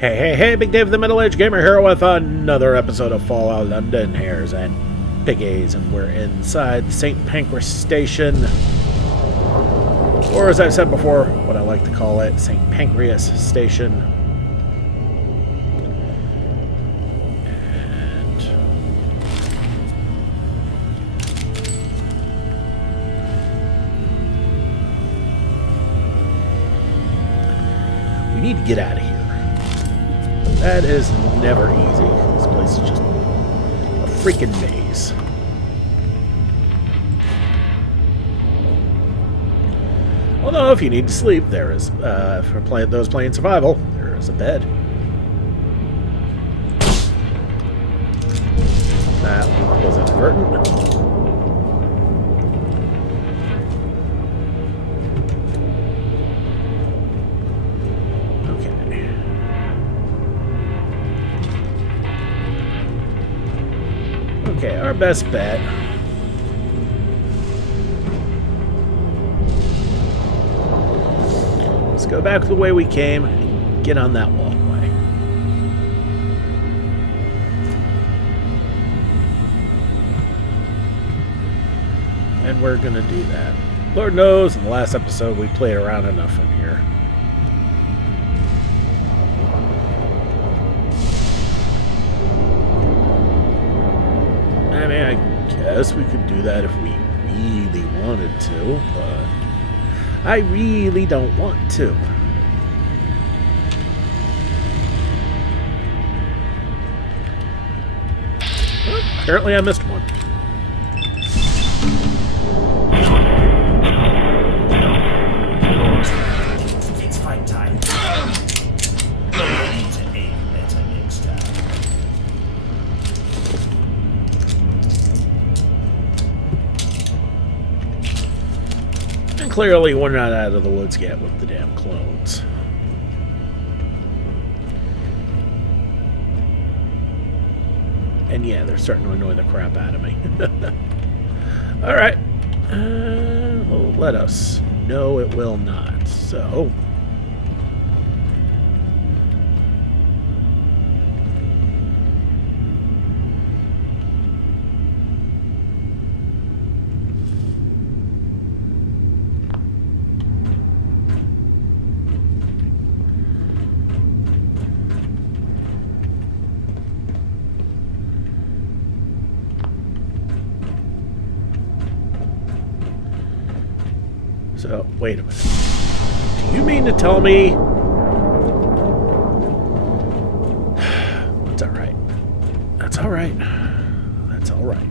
Hey, Big Dave the Middle-Aged Gamer here with another episode of Fallout London, Hares and Piggies, and we're inside the St. Pancras Station, or as I've said before, what I like to call it, St. Pancras Station. And we need to get out of here. That is never easy. This place is just a freaking maze. Although, if you need to sleep, there is, for those playing survival, there is a bed. That was inadvertent. Okay, our best bet. Let's go back the way we came and get on that walkway. And we're gonna do that. Lord knows, in the last episode we played around enough in here. I mean, I guess we could do that if we really wanted to, but I really don't want to. Well, apparently I missed one. It's fight time. I need to aim better next time. And clearly we're not out of the woods yet with the damn clones. And yeah, they're starting to annoy the crap out of me. Alright. Well, let us. No, it will not. So... So, wait a minute. Do you mean to tell me... It's alright. That's alright. That's alright.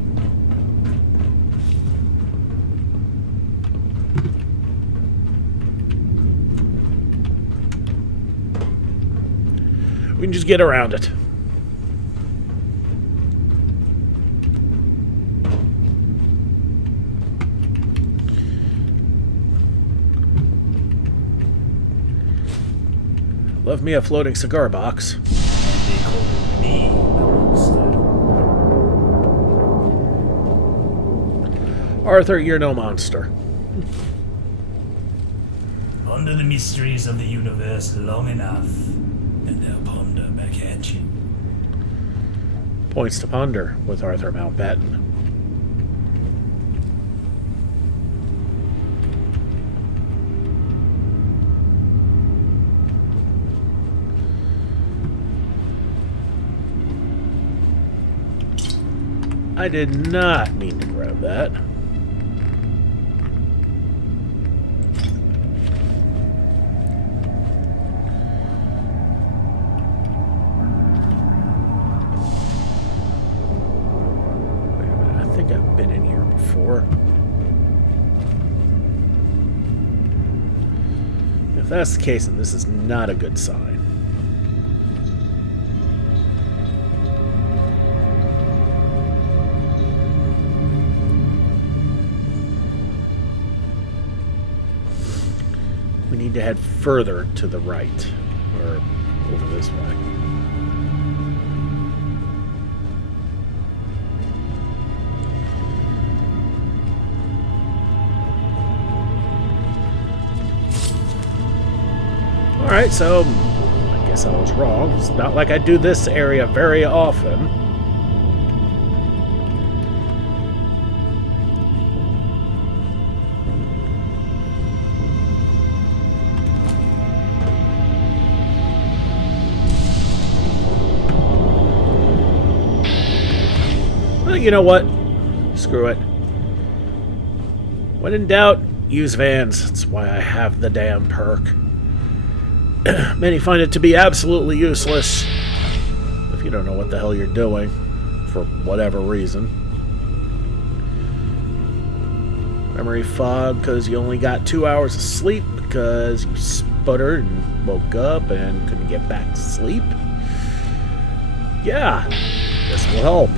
We can just get around it. Love me a floating cigar box. And they call me a monster. Arthur, you're no monster. Ponder the mysteries of the universe long enough, and they'll ponder back at you. Points to ponder with Arthur Mountbatten. I did not mean to grab that. Wait a minute, I think I've been in here before. If that's the case, then this is not a good sign. We need to head further to the right, or over this way. Alright, so I guess guess I was wrong. It's not like I do this area very often. Well, you know what? Screw it. When in doubt, use vans. That's why I have the damn perk. Many find it to be absolutely useless if you don't know what the hell you're doing, for whatever reason. Memory fog because you only got 2 hours of sleep because you sputtered and woke up and couldn't get back to sleep. Yeah, this will help.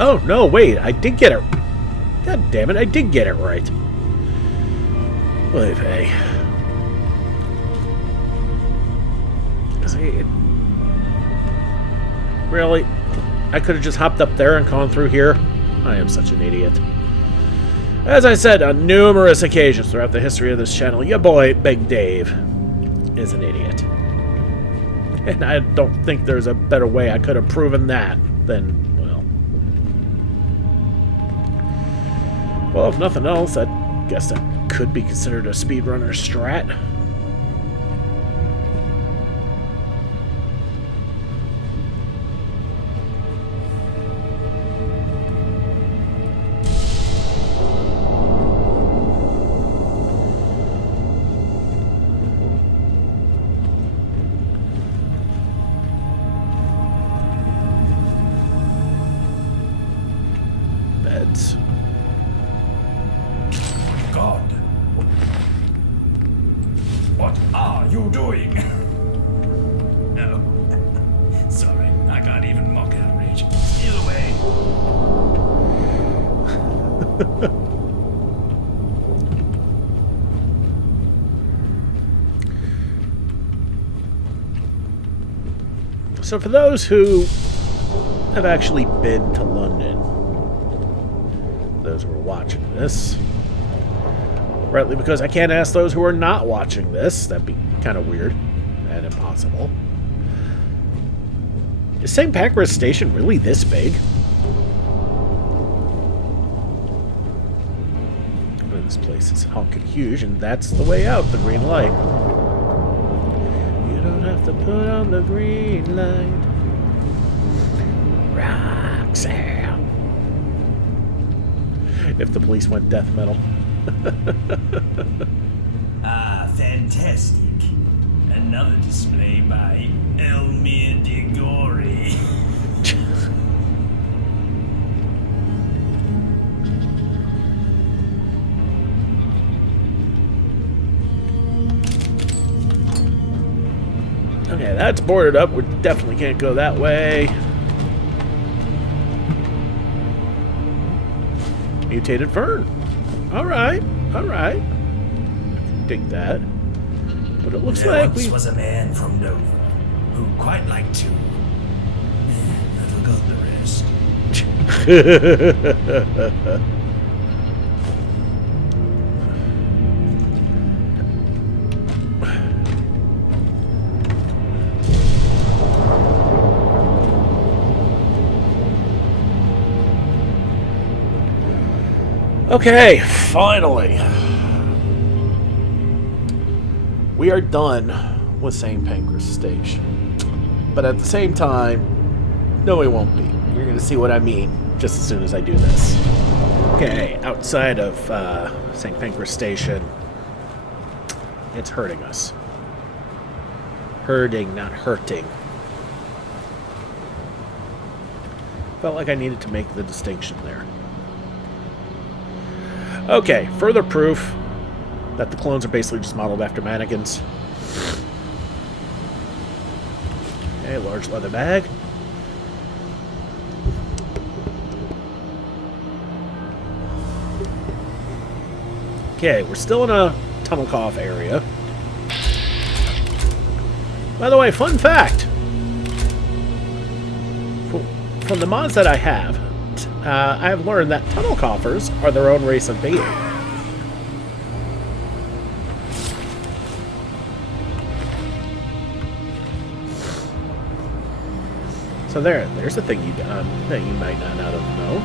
Oh, no, wait, I did get it. God damn it, I did get it right. Oy vey. See, really? I could have just hopped up there and gone through here? I am such an idiot. As I said on numerous occasions throughout the history of this channel, your boy, Big Dave, is an idiot. And I don't think there's a better way I could have proven that than... Well, if nothing else, I guess that could be considered a speedrunner strat. Beds. God. What are you doing? No. Sorry, I can't even mock outrage. Steal away. So for those who have actually been to London, those who are watching this, rightly because I can't ask those who are not watching this, that'd be kind of weird and impossible. Is St. Pancras Station really this big? Well, this place is honking huge, and that's the way out, the green light. You don't have to put on the green light. Roxanne. If the police went death metal. Ah, fantastic. Another display by Elmir Digori. Okay, that's boarded up. We definitely can't go that way. Mutated fern. Alright, alright. Dig that. But it looks There like once we... was a man from Nova who quite liked to... I forgot the rest. Okay, finally. We are done with St. Pancras Station. But at the same time, no, we won't be. You're going to see what I mean just as soon as I do this. Okay, outside of St. Pancras Station, it's hurting us. Hurting, not hurting. Felt like I needed to make the distinction there. Okay, further proof that the clones are basically just modeled after mannequins. Okay, large leather bag. Okay, we're still in a tunnel cough area. By the way, fun fact. From the mods that I have, I have learned that tunnel coffers are their own race of being. So there's a thing that you might not have known.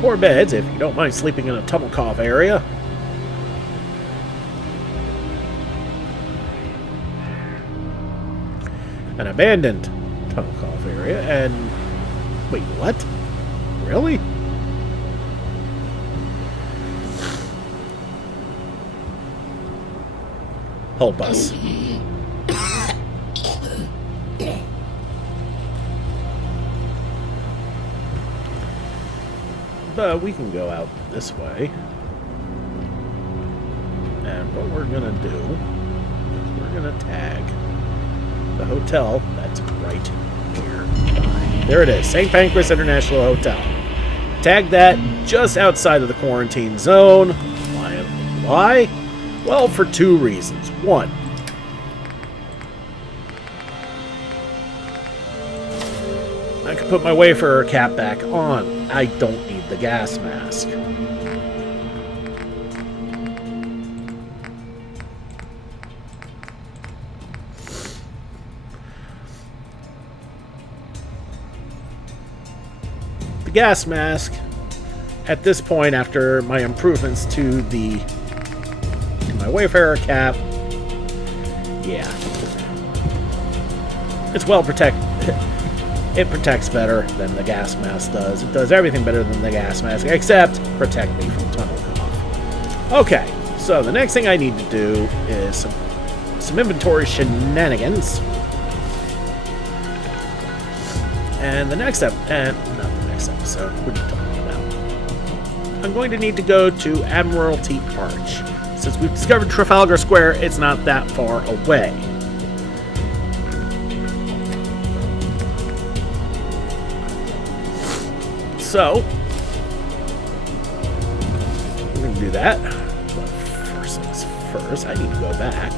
Four beds, if you don't mind sleeping in a tunnel cough area. An abandoned tunnel cough area, and... Wait, what? Really? Help us. But we can go out this way. And what we're gonna do is we're gonna tag the hotel that's right here. There it is, St. Pancras International Hotel. Tag that just outside of the quarantine zone. Why? Well, for two reasons. One, I can put my Wayfarer cap back on. I don't need the gas mask. The gas mask, at this point, after my improvements to my Wayfarer cap, yeah, it's well protected. It protects better than the gas mask does. It does everything better than the gas mask, except protect me from tunnel cough. Okay, so the next thing I need to do is some inventory shenanigans. And the next not the next episode, what are you talking about? I'm going to need to go to Admiralty Arch. Since we've discovered Trafalgar Square, it's not that far away. So, we're going to do that. But first things first, I need to go back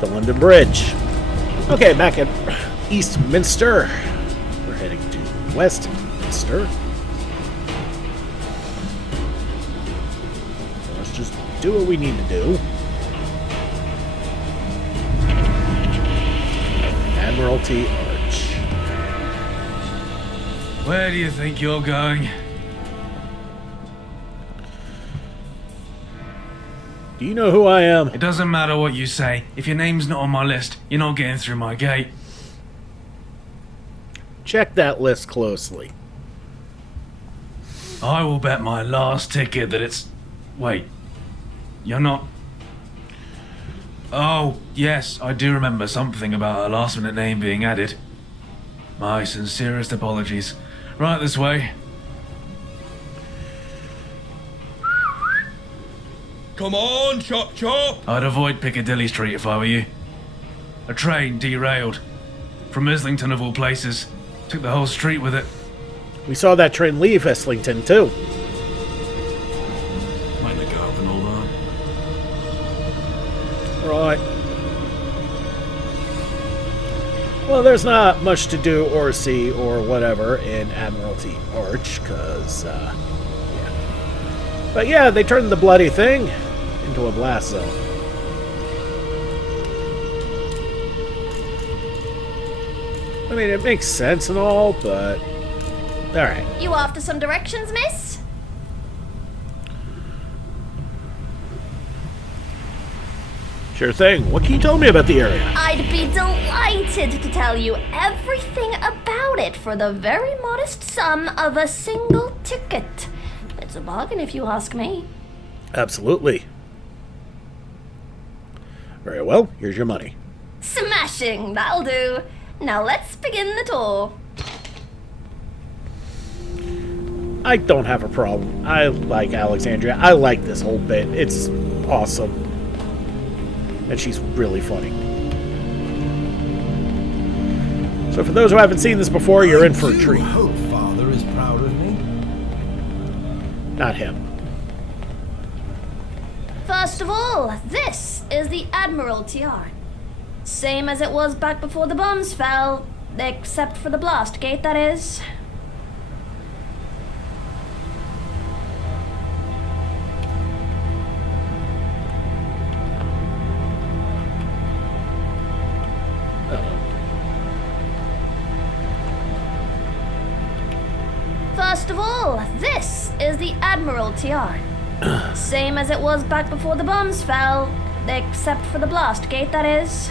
to London Bridge. Okay, back at Eastminster. We're heading to Westminster. So let's just do what we need to do. Admiralty Arch. Where do you think you're going? Do you know who I am? It doesn't matter what you say. If your name's not on my list, you're not getting through my gate. Check that list closely. I will bet my last ticket that it's... Wait. You're not... Oh, yes, I do remember something about a last-minute name being added. My sincerest apologies. Right this way. Come on, chop chop! I'd avoid Piccadilly Street if I were you. A train derailed. From Islington of all places. Took the whole street with it. We saw that train leave Islington, too. Mind the gap and all that. Right. Well, there's not much to do or see or whatever in Admiralty Arch, because, yeah. But yeah, they turned the bloody thing into a blast zone. I mean, it makes sense and all, but... Alright. You after some directions, miss? Sure thing. What can you tell me about the area? I'd be delighted to tell you everything about it for the very modest sum of a single ticket. It's a bargain if you ask me. Absolutely. Very well, here's your money. Smashing, that'll do. Now let's begin the tour. I don't have a problem. I like Alexandra. I like this whole bit. It's awesome. And she's really funny. So for those who haven't seen this before, you're in for a treat. I hope Father is proud of me. Not him. First of all, this is the Admiralty Yard. Same as it was back before the bombs fell, except for the blast gate, that is. First of all, this is the Admiralty Yard. Same as it was back before the bombs fell, except for the blast gate, that is.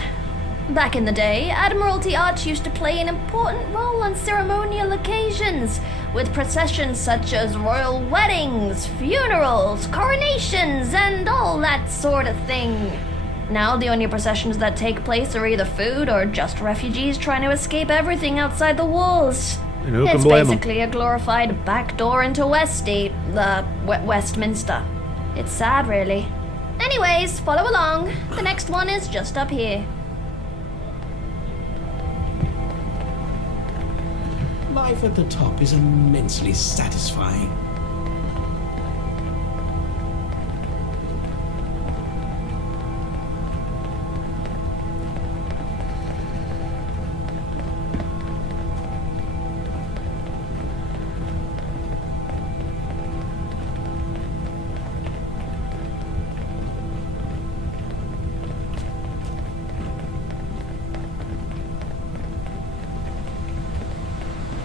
Back in the day, Admiralty Arch used to play an important role on ceremonial occasions, with processions such as royal weddings, funerals, coronations, and all that sort of thing. Now the only processions that take place are either food or just refugees trying to escape everything outside the walls. And who can It's blame 'em? basically a glorified back door into Westminster. It's sad, really. Anyways, follow along. The next one is just up here. Life at the top is immensely satisfying.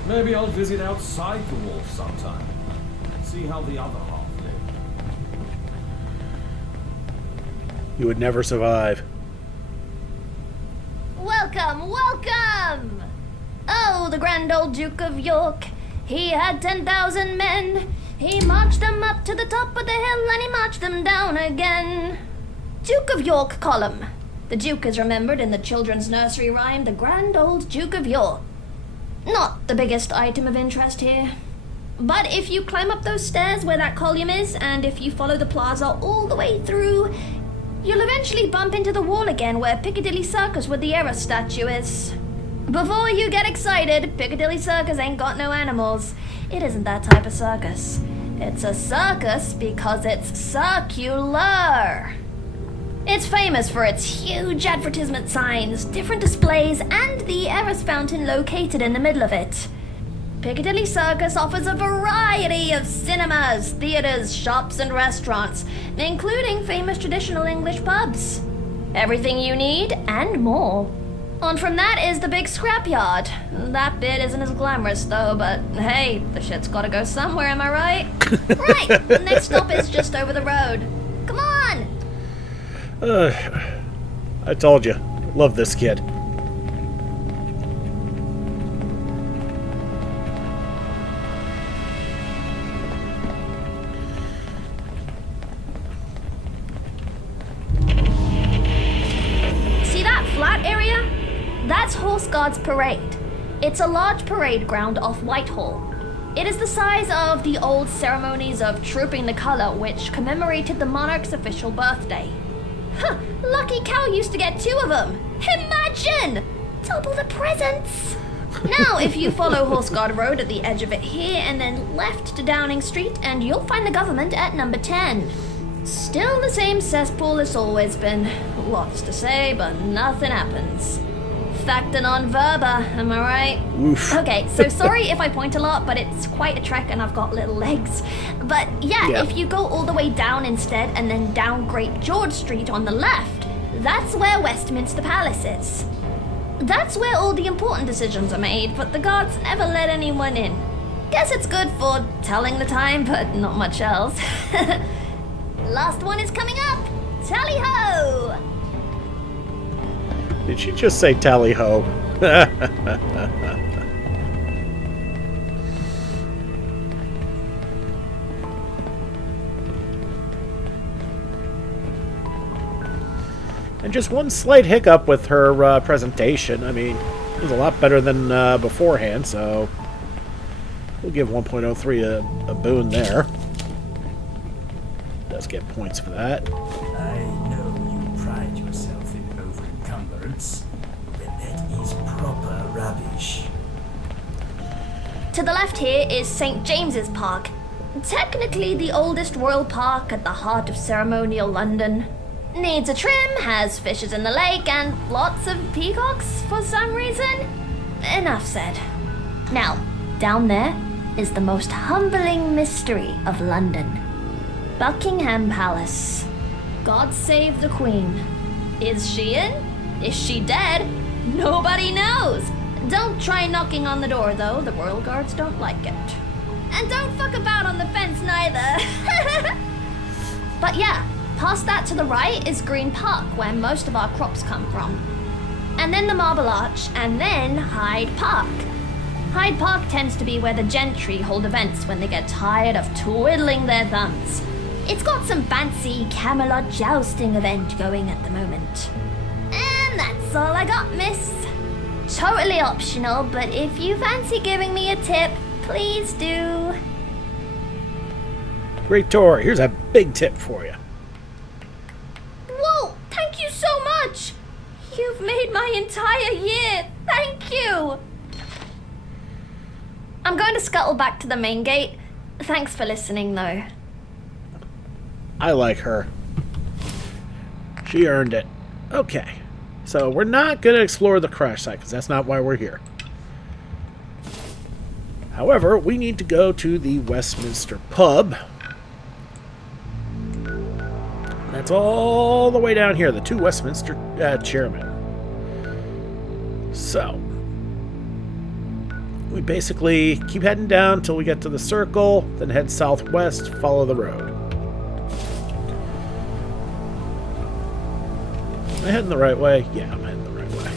Maybe I'll visit outside the walls sometime. See how the other half live. You would never survive. Welcome, welcome! Oh, the grand old Duke of York. He had 10,000 men. He marched them up to the top of the hill and he marched them down again. Duke of York column. The Duke is remembered in the children's nursery rhyme, The Grand Old Duke of York. Not the biggest item of interest here. But if you climb up those stairs where that column is, and if you follow the plaza all the way through, you'll eventually bump into the wall again where Piccadilly Circus with the Era statue is. Before you get excited, Piccadilly Circus ain't got no animals. It isn't that type of circus. It's a circus because it's circular. It's famous for its huge advertisement signs, different displays, and the Eris fountain located in the middle of it. Piccadilly Circus offers a variety of cinemas, theaters, shops, and restaurants, including famous traditional English pubs. Everything you need and more. On from that is the big scrapyard. That bit isn't as glamorous though, but hey, the shit's gotta go somewhere, am I right? Right, the next stop is just over the road. Come on! I told you. Love this kid. See that flat area? That's Horse Guards Parade. It's a large parade ground off Whitehall. It is the size of the old ceremonies of Trooping the Colour, which commemorated the monarch's official birthday. Huh, lucky cow used to get 2 of them. Imagine! Double the presents! Now, if you follow Horse Guard Road at the edge of it here and then left to Downing Street, and you'll find the government at number 10. Still the same cesspool it's always been. Lots to say, but nothing happens. Facta non verba, am I right? Oof. Okay, so sorry if I point a lot, but it's quite a trek and I've got little legs. But yeah, if you go all the way down instead and then down Great George Street on the left, that's where Westminster Palace is. That's where all the important decisions are made, but the guards never let anyone in. Guess it's good for telling the time, but not much else. Last one is coming up. Tally-ho! Did she just say tally-ho? And just one slight hiccup with her presentation. I mean, it was a lot better than beforehand, so we'll give 1.03 a boon there. Does get points for that. I know you pride yourself in over-encumbrance, but that is proper rubbish. To the left here is St. James's Park. Technically the oldest royal park at the heart of ceremonial London. Needs a trim, has fishes in the lake, and lots of peacocks for some reason. Enough said. Now, down there is the most humbling mystery of London. Buckingham Palace. God save the Queen. Is she in? Is she dead? Nobody knows. Don't try knocking on the door, though. The royal guards don't like it. And don't fuck about on the fence, neither. But yeah, past that to the right is Green Park, where most of our crops come from. And then the Marble Arch, and then Hyde Park. Hyde Park tends to be where the gentry hold events when they get tired of twiddling their thumbs. It's got some fancy Camelot jousting event going at the moment. And that's all I got, miss. Totally optional, but if you fancy giving me a tip, please do. Great tour. Here's a big tip for you. Whoa, thank you so much. You've made my entire year. Thank you. I'm going to scuttle back to the main gate. Thanks for listening, though. I like her. She earned it. Okay. So we're not going to explore the crash site, because that's not why we're here. However, we need to go to the Westminster pub. That's all the way down here, the 2 Westminster chairmen. So, we basically keep heading down until we get to the circle, then head southwest, follow the road. Am I heading the right way? Yeah, I'm heading the right way.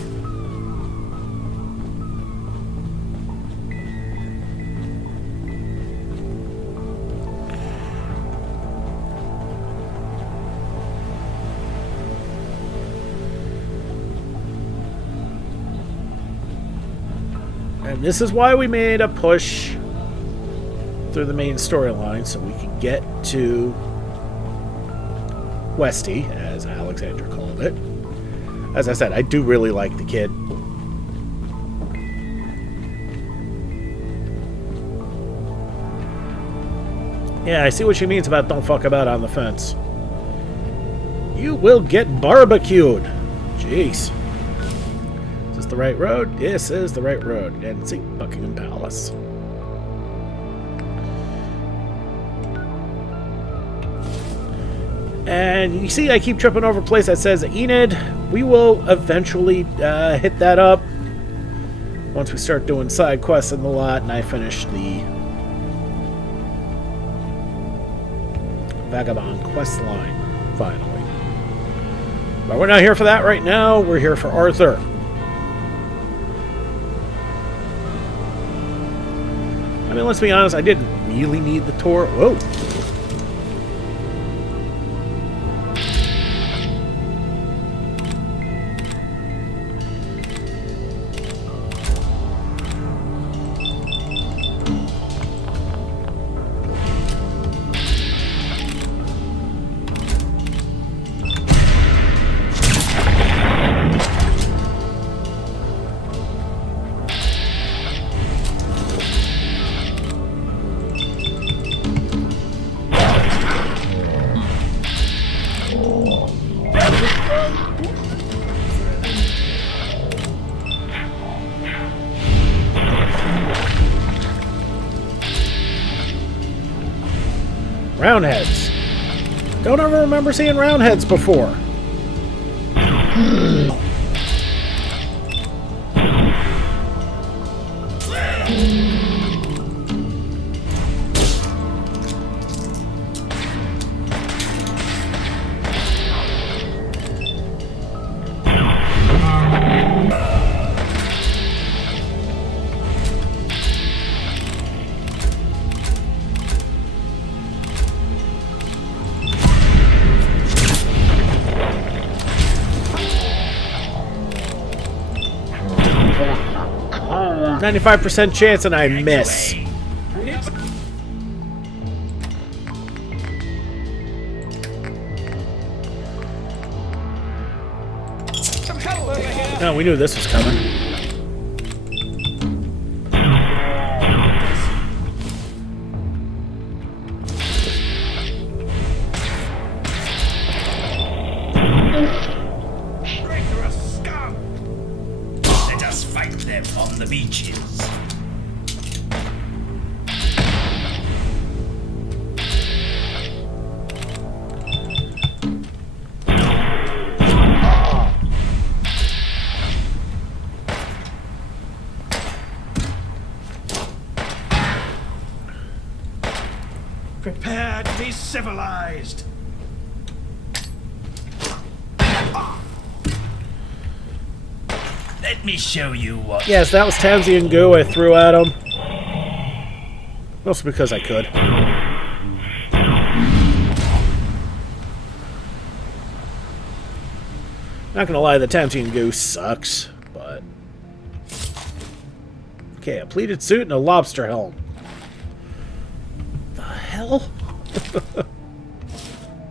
And this is why we made a push through the main storyline, so we could get to Westy, as Alexandra called it. As I said, I do really like the kid. Yeah, I see what she means about don't fuck about on the fence. You will get barbecued. Jeez. Is this the right road? This is the right road. And see, Buckingham Palace. And you see I keep tripping over a place that says Enid. We will eventually hit that up once we start doing side quests in the lot and I finish the Vagabond quest line, finally. But we're not here for that right now. We're here for Arthur. I mean, let's be honest, I didn't really need the tour. Whoa. Roundheads. Don't ever remember seeing roundheads before. Hey, 95% chance and I miss. No, we knew this was coming. them on the beaches. Prepare to be civilized. Let me show you what. Yes, that was Tansy and Goo I threw at him. Mostly because I could. Not gonna lie, the Tansy and Goo sucks, but... Okay, a pleated suit and a lobster helm. The hell? Okay,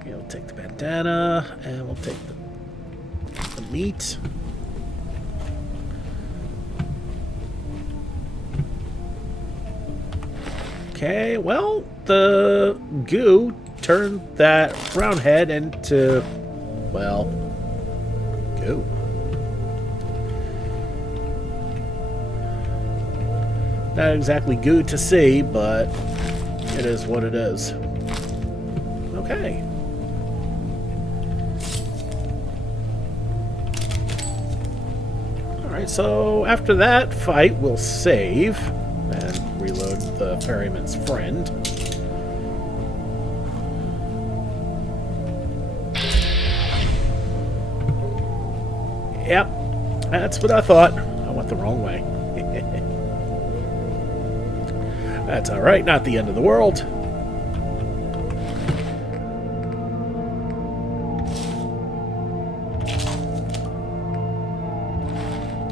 we'll take the bandana, and we'll take the meat. Okay, well, the goo turned that brown head into, well, goo. Not exactly goo to see, but it is what it is. Okay. Alright, so after that fight, we'll save and reload the ferryman's friend. Yep, that's what I thought. I went the wrong way. That's alright, not the end of the world.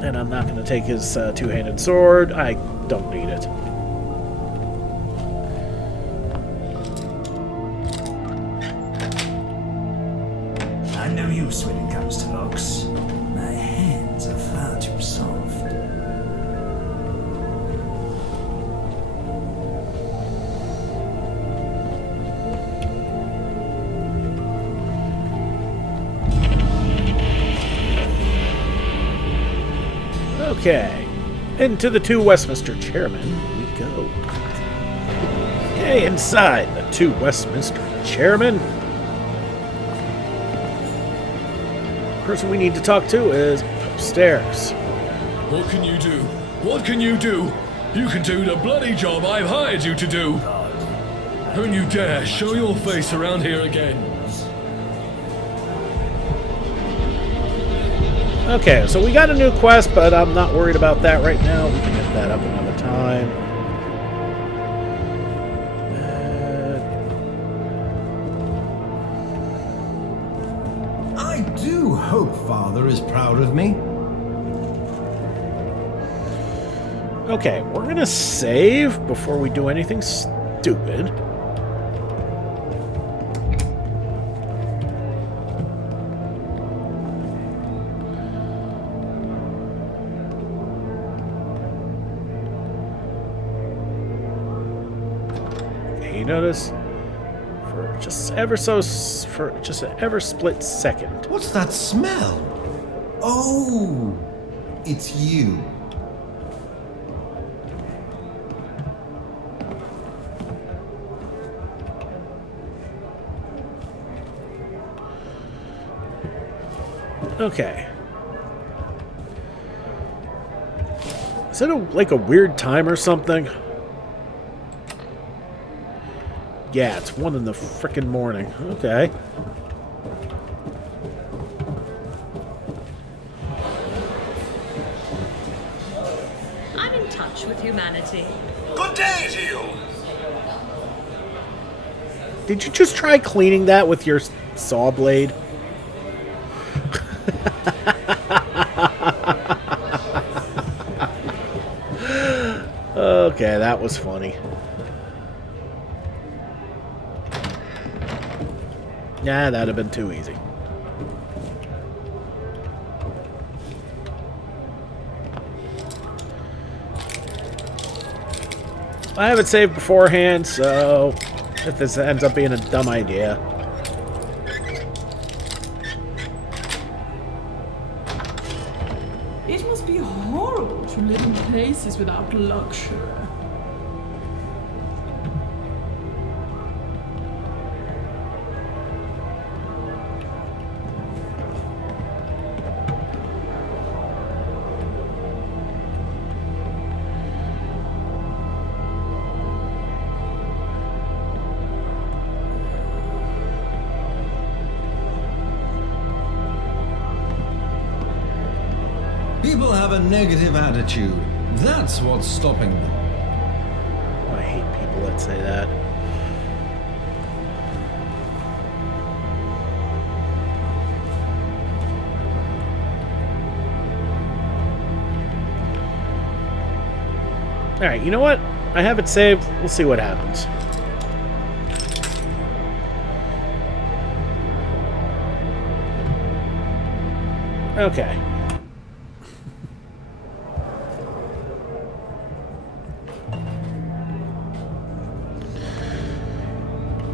And I'm not going to take his two-handed sword. I don't need it. I'm no use when it comes to looks. My hands are far too soft. Okay, into the two Westminster chairmen we go. Okay, inside the two Westminster chairmen. The person we need to talk to is upstairs. What can you do? What can you do? You can do the bloody job I've hired you to do. Don't you dare show your face around here again. Okay, so we got a new quest, but I'm not worried about that right now. We can hit that up another time. I do hope Father is proud of me. Okay, we're gonna save before we do anything stupid. You notice? For just an ever split second. What's that smell? Oh, it's you. Okay. Is it like a weird time or something? Yeah, it's 1 in the frickin' morning. Okay. I'm in touch with humanity. Good day to you. Did you just try cleaning that with your saw blade? Okay, that was funny. Yeah, that'd have been too easy. I haven't saved beforehand, so if this ends up being a dumb idea. It must be horrible to live in places without luxury. People have a negative attitude. That's what's stopping them. I hate people that say that. Alright, you know what? I have it saved. We'll see what happens. Okay.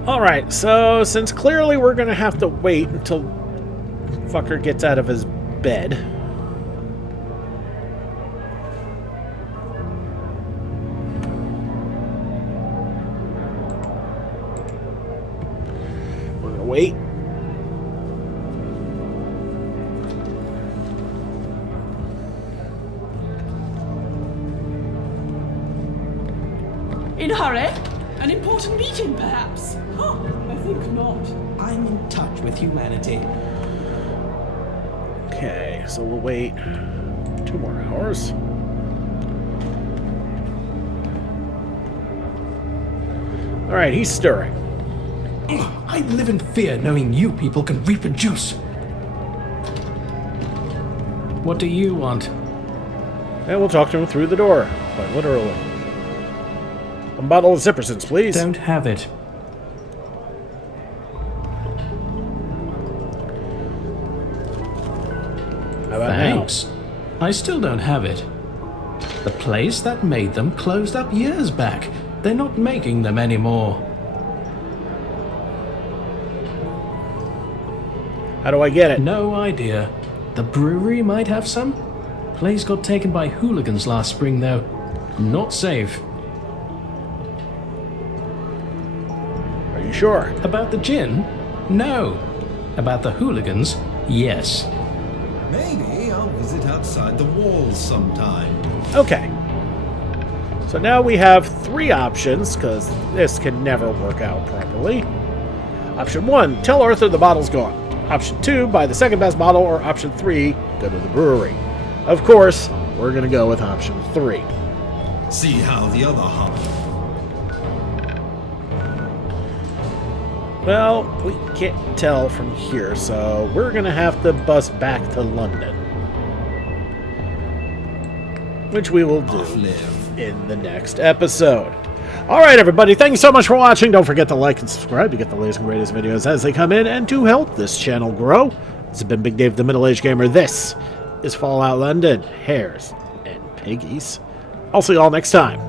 Alright, so since clearly we're gonna have to wait until fucker gets out of his bed. We're gonna wait. In a hurry? An important meeting, perhaps? Oh, I think not. I'm in touch with humanity. Okay, so we'll wait 2 more hours. Alright, he's stirring. I live in fear knowing you people can reproduce. What do you want? And we'll talk to him through the door, quite literally. A bottle of Zippersons, please. Don't have it. How about Thanks. I still don't have it. The place that made them closed up years back. They're not making them anymore. now? How do I get it? No idea. The brewery might have some? Place got taken by hooligans last spring, though. Not safe. Are you sure? About the gin? No. About the hooligans? Yes. Maybe I'll visit outside the walls sometime. Okay. So now we have 3 options, because this can never work out properly. Option 1, tell Arthur the bottle's gone. Option 2, buy the second best bottle. Or option 3, go to the brewery. Of course, we're going to go with option 3. See how the other hum. Well, we can't tell from here, so we're going to have to bus back to London. Which we will do in the next episode. Alright everybody, thank you so much for watching. Don't forget to like and subscribe to get the latest and greatest videos as they come in and to help this channel grow. This has been Big Dave the Middle-Aged Gamer. This is Fallout London, Hares, and Piggies. I'll see you all next time.